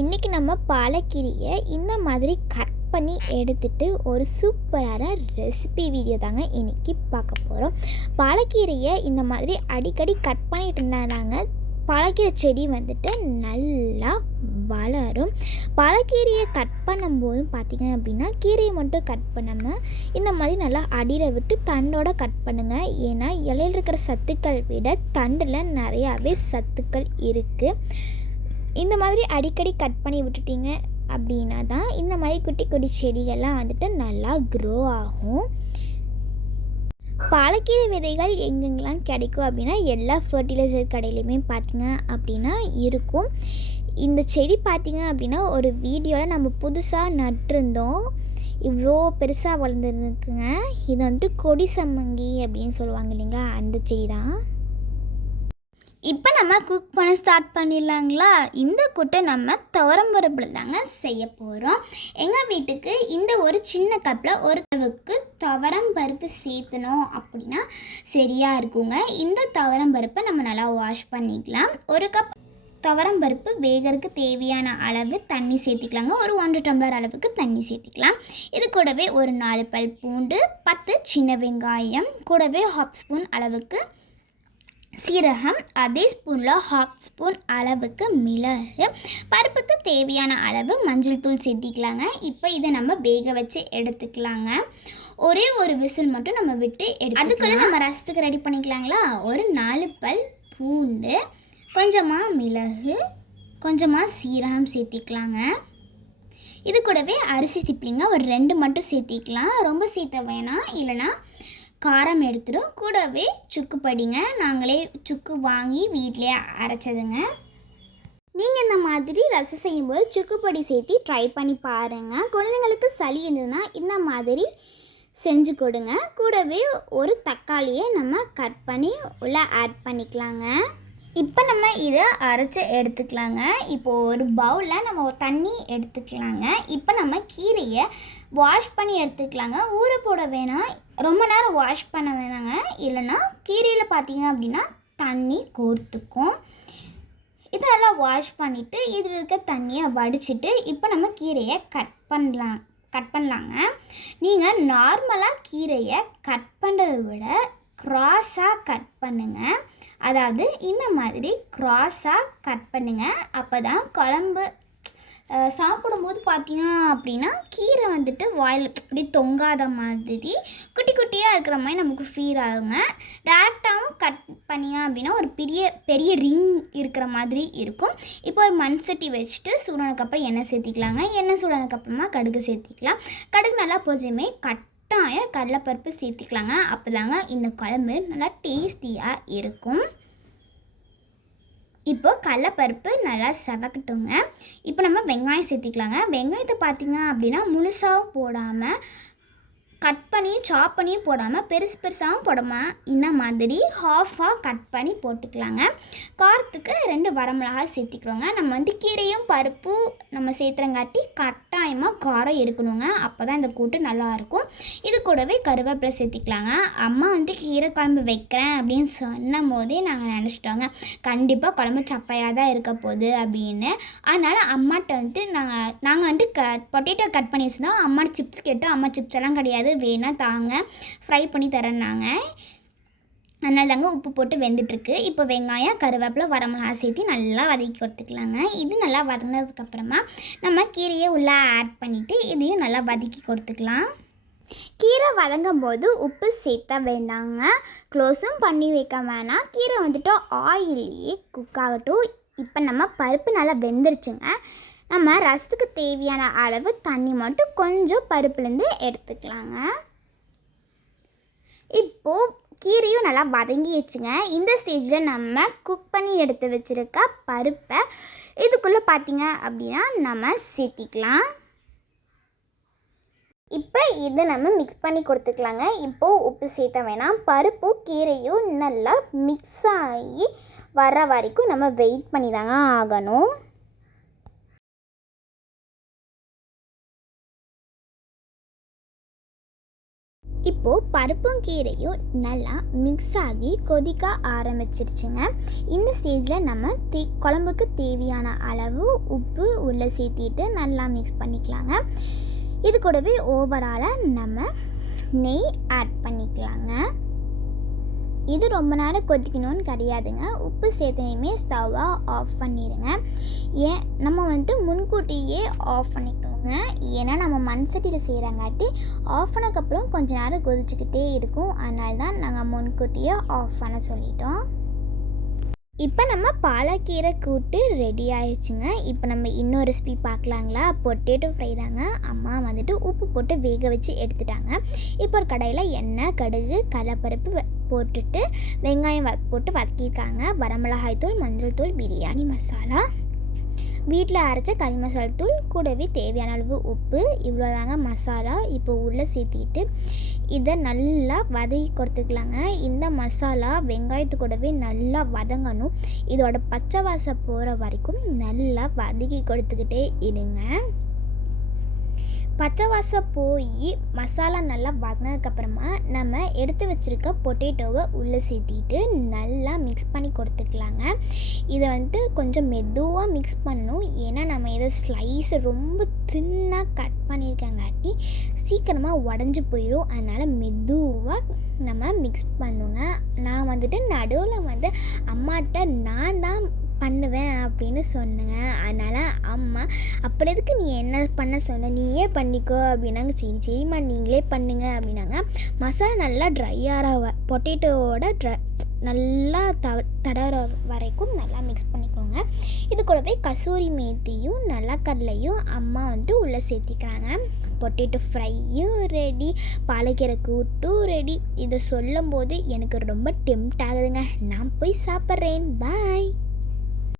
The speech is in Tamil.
இன்றைக்கி நம்ம பாலக்கீரையை இந்த மாதிரி கட் பண்ணி எடுத்துகிட்டு ஒரு சூப்பரான ரெசிபி வீடியோ தாங்க இன்றைக்கி பார்க்க போகிறோம். பாலக்கீரையை இந்த மாதிரி அடிக்கடி கட் பண்ணிட்டு இருந்தாங்க பாலக்கீரை செடி வந்துட்டு நல்லா வளரும். பாலக்கீரையை கட் பண்ணும்போது பார்த்திங்க அப்படின்னா கீரையை மட்டும் கட் பண்ணாமல் இந்த மாதிரி நல்லா அடியில் விட்டு தண்டோடு கட் பண்ணுங்கள். ஏன்னா இலையில் இருக்கிற சத்துக்கள் விட தண்டில் நிறையாவே சத்துக்கள் இருக்குது. இந்த மாதிரி அடிக்கடி கட் பண்ணி விட்டுட்டிங்க அப்படின்னா தான் இந்த மாதிரி குட்டி குட்டி செடிகள்லாம் வந்துட்டு நல்லா க்ரோ ஆகும். பாலக்கீரை விதைகள் எங்கெங்கெல்லாம் கிடைக்கும் அப்படின்னா எல்லா ஃபர்டிலைசர் கடையிலையுமே பார்த்திங்க அப்படின்னா இருக்கும். இந்த செடி பார்த்திங்க அப்படின்னா ஒரு வீடியோவில் நம்ம புதுசாக நட்டிருந்தோம். இவ்வளோ பெருசாக வளர்ந்துருக்குங்க. இது வந்துட்டு கொடி சம்மங்கி அப்படின்னு சொல்லுவாங்க இல்லைங்களா, அந்த செடி தான். இப்போ நம்ம குக் பண்ண ஸ்டார்ட் பண்ணிடலாங்களா? இந்த கூட்டை நம்ம துவரம்பருப்பில் தாங்க செய்ய போகிறோம். எங்கள் வீட்டுக்கு இந்த ஒரு சின்ன கப்பில் ஒரு அளவுக்கு துவரம்பருப்பு சேர்த்தணும் அப்படின்னா சரியாக இருக்குங்க. இந்த துவரம்பருப்பை நம்ம நல்லா வாஷ் பண்ணிக்கலாம். ஒரு கப் துவரம்பருப்பு வேகறதுக்கு தேவையான அளவு தண்ணி சேர்த்திக்கலாங்க. ஒரு 1 டம்ளர் அளவுக்கு தண்ணி சேர்த்திக்கலாம். இது கூடவே ஒரு 4 பல் பூண்டு, 10 சின்ன வெங்காயம், கூடவே 1/2 ஸ்பூன் அளவுக்கு சீரகம், அதே ஸ்பூனில் 1/2 ஸ்பூன் அளவுக்கு மிளகு, பருப்புக்கு தேவையான அளவு மஞ்சள் தூள் சேர்த்திக்கலாங்க. இப்போ இதை நம்ம வேக வச்சு எடுத்துக்கலாங்க. ஒரே ஒரு விசில் மட்டும் நம்ம விட்டு அதுக்குள்ளே நம்ம ரசத்துக்கு ரெடி பண்ணிக்கலாங்களா? ஒரு 4 பல் பூண்டு, கொஞ்சமாக மிளகு, கொஞ்சமாக சீரகம் சேர்த்திக்கலாங்க. இது கூடவே அரிசி திப்பிலிங்க ஒரு 2 மட்டும் சேர்த்திக்கலாம். ரொம்ப சேர்த்த வேணாம், இல்லைனா காரம் எடுத்துடும். கூடவே சுக்கு படிங்க, நாங்களே சுக்கு வாங்கி வீட்டிலே அரைச்சதுங்க. நீங்கள் இந்த மாதிரி ரசம் செய்யும்போது சுக்குப்பொடி சேர்த்து ட்ரை பண்ணி பாருங்கள். குழந்தைங்களுக்கு சளி இருந்ததுன்னா இந்த மாதிரி செஞ்சு கொடுங்க. கூடவே ஒரு தக்காளியை நம்ம கட் பண்ணி உள்ளே ஆட் பண்ணிக்கலாங்க. இப்போ நம்ம இதை அரைச்சி எடுத்துக்கலாங்க. இப்போது ஒரு பவுலில் நம்ம தண்ணி எடுத்துக்கலாங்க. இப்போ நம்ம கீரையை வாஷ் பண்ணி எடுத்துக்கலாங்க. ஊற போட வேணாம், ரொம்ப நேரம் வாஷ் பண்ண வேணாங்க, இல்லைன்னா கீரையில் பார்த்திங்க அப்படின்னா தண்ணி கோர்த்துக்கும். இதெல்லாம் வாஷ் பண்ணிவிட்டு இதில் இருக்க தண்ணியை வடிச்சிட்டு இப்போ நம்ம கீரையை கட் பண்ணலாங்க. நீங்கள் நார்மலாக கீரையை கட் பண்ணுறதை விட க்ராஸாக கட் பண்ணுங்கள். அதாவது இந்த மாதிரி க்ராஸாக கட் பண்ணுங்கள். அப்போ தான் குழம்பு சாப்பிடும்போது பார்த்திங்க அப்படின்னா கீரை வந்துட்டு வாயில் அப்படி தொங்காத மாதிரி குட்டி குட்டியாக இருக்கிற மாதிரி நமக்கு ஃபீல் ஆகுங்க. டேரெக்டாகவும் கட் பண்ணிங்க அப்படின்னா ஒரு பெரிய ரிங் இருக்கிற மாதிரி இருக்கும். இப்போ ஒரு மண் சட்டி வச்சுட்டு சூடானதுக்கப்புறம் எண்ணெய் சேர்த்திக்கலாங்க. எண்ணெய் சூடானதுக்கப்புறமா கடுகு சேர்த்திக்கலாம். கடுகு நல்லா போச்சுமே கடலைப்பருப்பு சேர்த்திக்கலாங்க. அப்போ தாங்க இந்த குழம்பு நல்லா டேஸ்டியாக இருக்கும். இப்போ கடலைப்பருப்பு நல்லா செவக்கட்டுங்க. இப்போ நம்ம வெங்காயம் சேர்த்திக்கலாங்க. வெங்காயத்தை பார்த்திங்க அப்படின்னா முழுசாகவும் போடாமல் கட் பண்ணி சாப் பண்ணியும் போடாமல் பெருசாகவும் போடாமல் இந்த மாதிரி ஹாஃபாக கட் பண்ணி போட்டுக்கலாங்க. காரத்துக்கு 2 வரமிளகாய் சேர்த்திக்கிறோங்க. நம்ம வந்து கீரையும் பருப்பு நம்ம சேர்த்துறங்காட்டி கட்டாயமாக காரம் இருக்கணுங்க. அப்போ தான் இந்த கூட்டு நல்லாயிருக்கும். இது கூடவே கருவேப்பிலை சேர்த்திக்கலாங்க. அம்மா வந்து கீரை குழம்பு வைக்கிறேன் அப்படின்னு சொன்னும் போதே நாங்கள் நினச்சிட்டோங்க கண்டிப்பாக குழம்பு சப்பையாக தான் இருக்க போகுது அப்படின்னு. அதனால் அம்மாட்ட வந்துட்டு நாங்கள் வந்துட்டு பொட்டேட்டோ கட் பண்ணி வச்சுருந்தோம். அம்மா சிப்ஸ் கேட்டு, அம்மா சிப்ஸ் எல்லாம் கிடையாது, வேணால் தாங்க ஃப்ரை பண்ணி தரேன்னாங்க. அதனால தாங்க உப்பு போட்டு வெந்துட்டுருக்கு. இப்போ வெங்காயம், கருவேப்பிலை, வரமிளகாய் சேர்த்து நல்லா வதக்கி கொடுத்துக்கலாங்க. இது நல்லா வதங்கினதுக்கப்புறமா நம்ம கீரையை உள்ளே ஆட் பண்ணிவிட்டு இதையும் நல்லா வதக்கி கொடுத்துக்கலாம். கீரை வதங்கும் போது உப்பு சேர்த்த வேண்டாங்க, க்ளோஸும் பண்ணி வைக்க வேணாம். கீரை வந்துட்டு ஆயிலே குக் ஆகட்டும். இப்போ நம்ம பருப்பு நல்லா வெந்துருச்சுங்க. நம்ம ரசத்துக்கு தேவையான அளவு தண்ணி மட்டும் கொஞ்சம் பருப்புலேருந்து எடுத்துக்கலாங்க. இப்போது கீரையும் நல்லா வதங்கிடுச்சுங்க. இந்த ஸ்டேஜில் நம்ம குக் பண்ணி எடுத்து வச்சுருக்க பருப்பை இதுக்குள்ளே பார்த்திங்க அப்படின்னா நம்ம சேர்த்திக்கலாம். இப்போ இதை நம்ம மிக்ஸ் பண்ணி கொடுத்துக்கலாங்க. இப்போது உப்பு சேர்த்த வேணாம். பருப்பும் கீரையும் நல்லா மிக்ஸ் ஆகி வர வரைக்கும் நம்ம வெயிட் பண்ணி தாங்க ஆகணும். இப்போது பருப்பும் கீரையும் நல்லா மிக்ஸ் ஆகி கொதிக்க ஆரம்பிச்சிருச்சுங்க. இந்த ஸ்டேஜில் நம்ம குழம்புக்கு தேவையான அளவு உப்பு உள்ளே சேர்த்திட்டு நல்லா மிக்ஸ் பண்ணிக்கலாங்க. இது கூடவே ஓவராலாக நம்ம நெய் ஆட் பண்ணிக்கலாங்க. இது ரொம்ப நேரம் கொதிக்கணும்னு கிடையாதுங்க. உப்பு சேர்த்தனையுமே ஸ்டவ்வை ஆஃப் பண்ணிடுங்க. நம்ம முன்கூட்டியே ஆஃப் பண்ணிக்கணுங்க. ஏன்னா நம்ம மண் சட்டியில் செய்கிறங்காட்டி ஆஃப் பண்ணக்கப்புறம் கொஞ்சம் நேரம் கொதிச்சுக்கிட்டே இருக்கும். அதனால தான் நாங்கள் முன்கூட்டியே ஆஃப் பண்ண சொல்லிட்டோம். இப்போ நம்ம பாலக்கீரை கூட்டு ரெடி ஆயிடுச்சுங்க. இப்போ நம்ம இன்னொரு ரெசிபி பார்க்கலாங்களா? பொட்டேட்டோ ஃப்ரை தாங்க. அம்மா உப்பு போட்டு வேக வச்சு எடுத்துட்டாங்க. இப்போ ஒரு கடாயில் எண்ணெய், கடுகு, கடலைப்பருப்பு போட்டுட்டு வெங்காயம் போட்டு வதக்கியிருக்காங்க. வரமிளகாய் தூள், மஞ்சள் தூள், பிரியாணி மசாலா, வீட்டில் அரைச்ச கறி மசாலா தூள், கூடவே தேவையான அளவு உப்பு, இவ்வளோதாங்க மசாலா. இப்போ உள்ளே சேர்த்திட்டு இதை நல்லா வதக்கி கொடுத்துக்கலாங்க. இந்த மசாலா வெங்காயத்து கூடவே நல்லா வதங்கணும். இதோட பச்சை வாசம் போகிற வரைக்கும் நல்லா வதக்கி கொடுத்துக்கிட்டே இருங்க. பச்சை வாசம் போய் மசாலா நல்லா வதங்கினதுக்கப்புறமா நம்ம எடுத்து வச்சுருக்க பொட்டேட்டோவை உள்ளே சேர்த்திட்டு நல்லா மிக்ஸ் பண்ணி கொடுத்துக்கலாங்க. இதை கொஞ்சம் மெதுவாக மிக்ஸ் பண்ணணும். ஏன்னா நம்ம இதை ஸ்லைஸ் ரொம்ப தின்னாக கட் பண்ணியிருக்கங்காட்டி சீக்கிரமாக உடஞ்சி போயிடும். அதனால் மெதுவாக நம்ம மிக்ஸ் பண்ணுங்க. நான் நடுவில் அம்மாட்ட நான் தான் பண்ணுவேன் அப்படின்னு சொன்னேங்க. அதனால் அம்மா அப்படி எதுக்கு நீ என்ன பண்ண சொன்ன, நீயே பண்ணிக்கோ அப்படின்னாங்க. சரிம்மா நீங்களே பண்ணுங்க அப்படின்னாங்க. மசாலா நல்லா ட்ரை ஆகிற பொட்டேட்டோவோட நல்லா தடற வரைக்கும் நல்லா மிக்ஸ் பண்ணிக்கோங்க. இது கூடவே கசூரி மேத்தியும் கடலையும் அம்மா உள்ளே சேர்த்திக்கிறாங்க. பொட்டேட்டோ ஃப்ரையும் ரெடி, பாலக்கீரை கூட்டும் ரெடி. இதை சொல்லும் போது எனக்கு ரொம்ப டெம்ட் ஆகுதுங்க. நான் போய் சாப்பிட்றேன். பாய்.